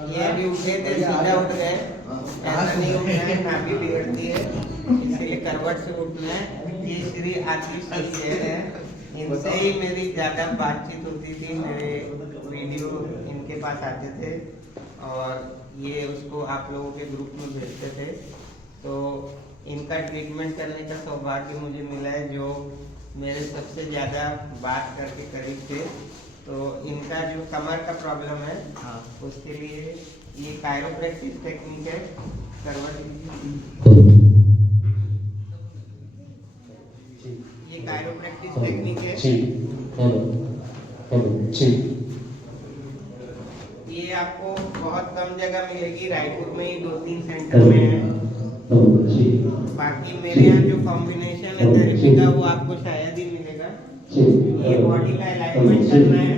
ये अभी उठे थे, सीधा उठ गए, ऐसा नहीं उठना है, नाभि बिगड़ती है, इसीलिए करवट से उठना है। ये श्री आशीष शेर है, इनसे ही मेरी ज़्यादा बातचीत होती थी, मेरे वीडियो इनके पास आते थे और ये उसको आप लोगों के ग्रुप में भेजते थे। तो इनका ट्रीटमेंट करने का सौभाग्य मुझे मिला है, जो मेरे सबसे ज़्यादा बात करके करीब थे। तो इनका जो कमर का प्रॉब्लम है, उसके लिए ये कायरोप्रैक्टिस टेक्निक है, ये कायरोप्रैक्टिस टेक्निक है। ये आपको बहुत कम जगह मिलेगी, रायपुर में ही 2-3 सेंटर में है। बाकी मेरे यहाँ जो कॉम्बिनेशन है थेरेपी का, वो आपको शायद ही मिलेगा। ये बॉडी का अलाइनमेंट करना है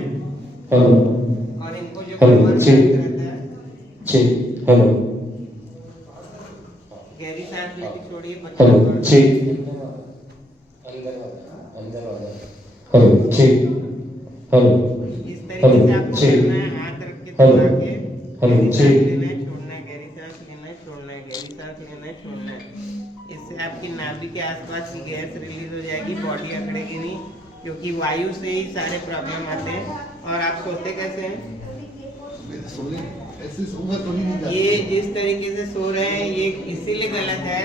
और इनको जो कमर रहता है, गहरी सांस लेके छोड़िए, इस तरीके से आपको करना है, हाथ रख के दबा के गहरी सांस लेना है, छोड़ना है, गहरी सांस लेना है, छोड़ना है, गहरी सांस लेना है, छोड़ना है। इससे आपकी नाभि के आसपास की गैस रिलीज हो जाएगी, बॉडी अकड़ेगी नहीं, क्योंकि वायु से ही सारे प्रॉब्लम आते हैं। और आप सोते कैसे हैं? ऐसे सोना तो नहीं जाता। ये इस तरीके से सो रहे हैं, ये इसीलिए गलत है।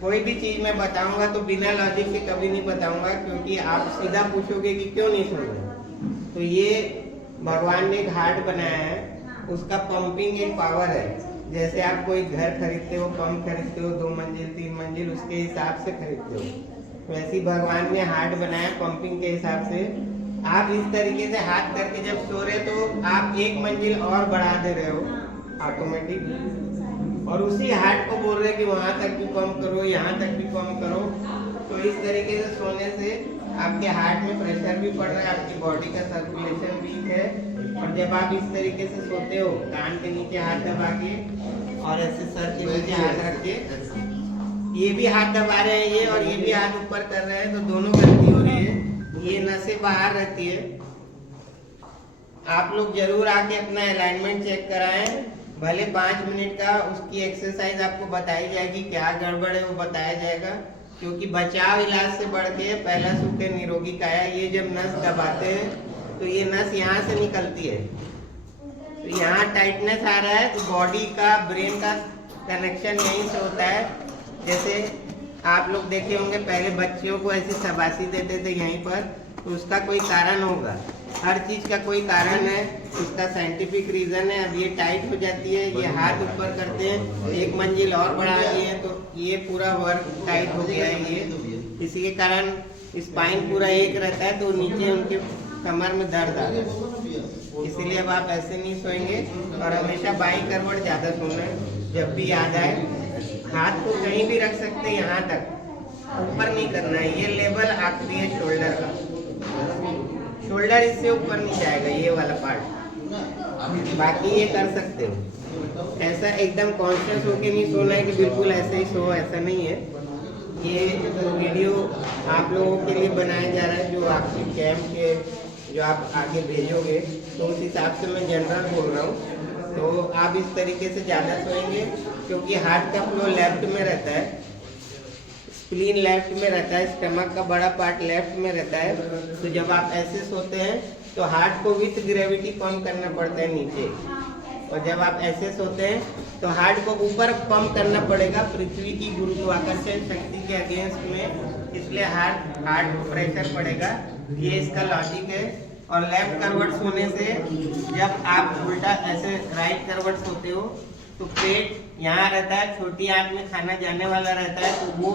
कोई भी चीज मैं बताऊंगा तो बिना लॉजिक के कभी नहीं बताऊंगा, क्योंकि आप सीधा पूछोगे कि क्यों नहीं सो रहे। तो ये भगवान ने एक हार्ट बनाया है, उसका पंपिंग एक पावर है। जैसे आप कोई घर खरीदते हो, पंप खरीदते हो, 2 मंजिल 3 मंजिल, उसके हिसाब से खरीदते हो। वैसे ही भगवान ने हार्ट बनाया पंपिंग के हिसाब से। आप इस तरीके से हाथ करके जब सो रहे तो आप 1 मंजिल और बढ़ा दे रहे हो ऑटोमेटिक, और उसी हार्ट को बोल रहे कि वहां तक भी कम करो, यहाँ तक भी कम करो। तो इस तरीके से सोने से आपके हार्ट में प्रेशर भी पड़ रहा है, आपकी बॉडी का सर्कुलेशन वीक है। और जब आप इस तरीके से सोते हो, कान के नीचे हाथ दबा के और ऐसे सर के नीचे हाथ रख के, ये भी हाथ दबा रहे हैं ये, और ये भी हाथ ऊपर कर रहे हैं, तो दोनों गलती हो रही है। ये नसें बाहर रहती है। आप लोग जरूर आके अपना अलाइनमेंट चेक कराएं, भले 5 मिनट का, उसकी एक्सरसाइज आपको बताई जाएगी, क्या गड़बड़ है वो बताया जाएगा। क्योंकि बचाव इलाज से बढ़ के पहला सुख है निरोगी काया। ये जब नस दबाते हैं तो ये नस यहाँ से निकलती है, तो यहाँ टाइटनेस आ रहा है, तो बॉडी का ब्रेन का कनेक्शन यहीं से होता है। जैसे आप लोग देखे होंगे पहले बच्चियों को ऐसी शाबाशी देते थे यहीं पर, तो उसका कोई कारण होगा, हर चीज का कोई कारण है, उसका साइंटिफिक रीजन है। अब ये टाइट हो जाती है, ये हाथ ऊपर करते हैं, 1 मंजिल और बढ़ा दिए हैं, तो ये पूरा वर्क टाइट हो गया है। ये इसी के कारण स्पाइन पूरा एक रहता है, तो नीचे उनके कमर में दर्द आ रहा है। इसीलिए अब आप ऐसे नहीं सोएंगे, और हमेशा बाई करवट ज्यादा सोना है। जब भी याद आए, हाथ को कहीं भी रख सकते हैं, यहाँ तक, ऊपर नहीं करना है। ये लेवल आखिरी है शोल्डर का, शोल्डर इससे ऊपर नहीं जाएगा, ये वाला पार्ट। बाकी ये कर सकते हो, ऐसा एकदम कॉन्शियस होके नहीं सोना है कि बिल्कुल ऐसे ही सो, ऐसा नहीं है। ये वीडियो आप लोगों के लिए बनाया जा रहा है, जो आपके कैंप के जो आप आगे भेजोगे, तो उस हिसाब से मैं जनरल बोल रहा हूँ। तो आप इस तरीके से ज़्यादा सोएंगे, क्योंकि हार्ट का फ्लो लेफ्ट में रहता है, स्प्लीन लेफ्ट में रहता है, स्टमक का बड़ा पार्ट लेफ्ट में रहता है। तो जब आप ऐसे सोते हैं तो हार्ट को विथ ग्रेविटी पंप करना पड़ता है नीचे, और जब आप ऐसे सोते हैं तो हार्ट को ऊपर पंप करना पड़ेगा पृथ्वी की गुरुत्वाकर्षण शक्ति के अगेंस्ट में, इसलिए हार्ट प्रेशर पड़ेगा। ये इसका लॉजिक है। और लेफ्ट करवट सोने से, जब आप उल्टा ऐसे राइट करवट सोते हो तो पेट यहाँ रहता है, छोटी आंत में खाना जाने वाला रहता है, तो वो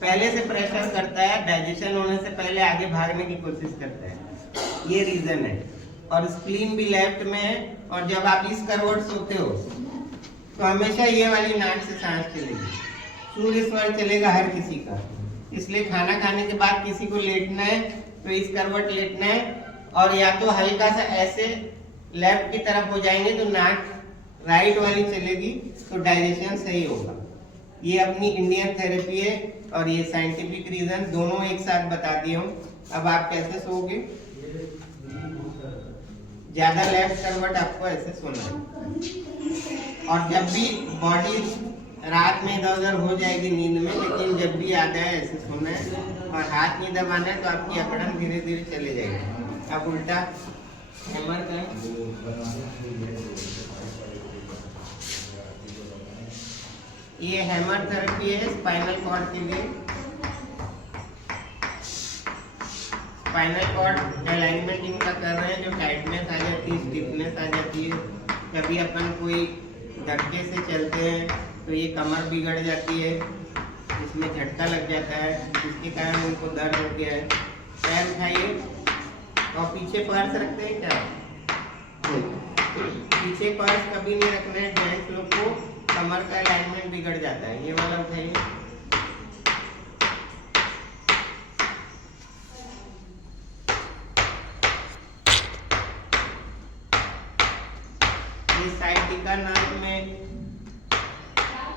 पहले से प्रेशर करता है, डाइजेशन होने से पहले आगे भागने की कोशिश करता है। ये रीजन है। और स्प्लीन भी लेफ्ट में है। और जब आप इस करवट सोते हो तो हमेशा ये वाली नाक से सांस चलेगी, सूर्य स्वर चलेगा हर किसी का। इसलिए खाना खाने के बाद किसी को लेटना है तो इस करवट लेटना है, और या तो हल्का सा ऐसे लेफ्ट की तरफ हो जाएंगे तो नाक राइट वाली चलेगी, तो डाइजेशन सही होगा। ये अपनी इंडियन थेरेपी है, और ये साइंटिफिक रीजन दोनों एक साथ बता दिए हूँ। अब आप कैसे सोओगे? ज्यादा लेफ्ट करवट आपको ऐसे सोना है। और जब भी बॉडी रात में इधर उधर हो जाएगी नींद में, लेकिन जब भी आता है ऐसे सोना है और हाथ नहीं दबाना है, तो आपकी अकड़न धीरे धीरे चले जाएगी। अब उल्टा हैमर का ये हैमर थेरेपी है स्पाइनल कॉर्ड के लिए। स्पाइनल कॉर्ड अलाइनमेंट इनका कर रहे हैं, जो टाइटनेस आ जाती है, स्टिफनेस आ जाती है, कभी अपन कोई धक्के से चलते हैं तो ये कमर बिगड़ जाती है, इसमें झटका लग जाता है, जिसके कारण उनको दर्द हो गया है। पैर उठाइए और पीछे पर्स रखते हैं क्या? पीछे पर्स कभी नहीं रखना है, जेंट्स लोग को कमर का अलाइनमेंट बिगड़ जाता है। ये वाला उठाइए। ये साइटिका नर्व में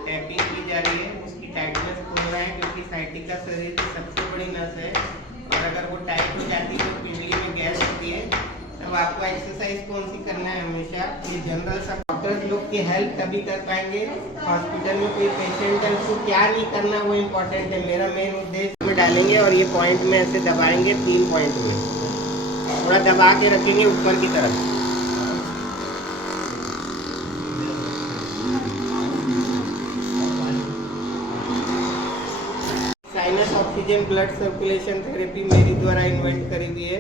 टैपिंग की जा रही है, उसकी टाइटनेस खोल रहा है, क्योंकि साइटिका शरीर की सबसे बड़ी नस है और अगर वो टाइट हो जाती है तो पिंडली में गैस होती है। तब आपको एक्सरसाइज कौन सी करना है हमेशा? ये जनरल सब डॉक्टर्स लोग की हेल्प तभी कर पाएंगे। हॉस्पिटल में कोई पेशेंट है उसको क्या नहीं करना वो इम्पोर्टेंट है। मेरा मेन उद्देश्य में डालेंगे और ये पॉइंट में ऐसे दबाएंगे, 3 पॉइंट में थोड़ा दबा के रखेंगे ऊपर की तरफ। Sinus oxygen blood circulation therapy मेरी द्वारा इन्वेंट करी हुई है।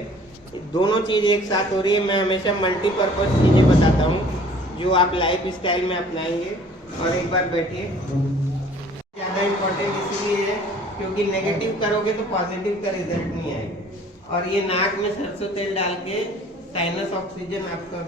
दोनों चीज़ एक साथ हो रही है। मैं हमेशा मल्टीपर्पज़ चीज़ें बताता हूँ जो आप लाइफ स्टाइल में अपनाएंगे। और एक बार बैठिए। ज़्यादा इम्पोर्टेंट इसलिए है क्योंकि नेगेटिव करोगे तो पॉजिटिव का रिजल्ट नहीं आएगा। और ये नाक में सरसों तेल डाल के साइनस ऑक्सीजन आपका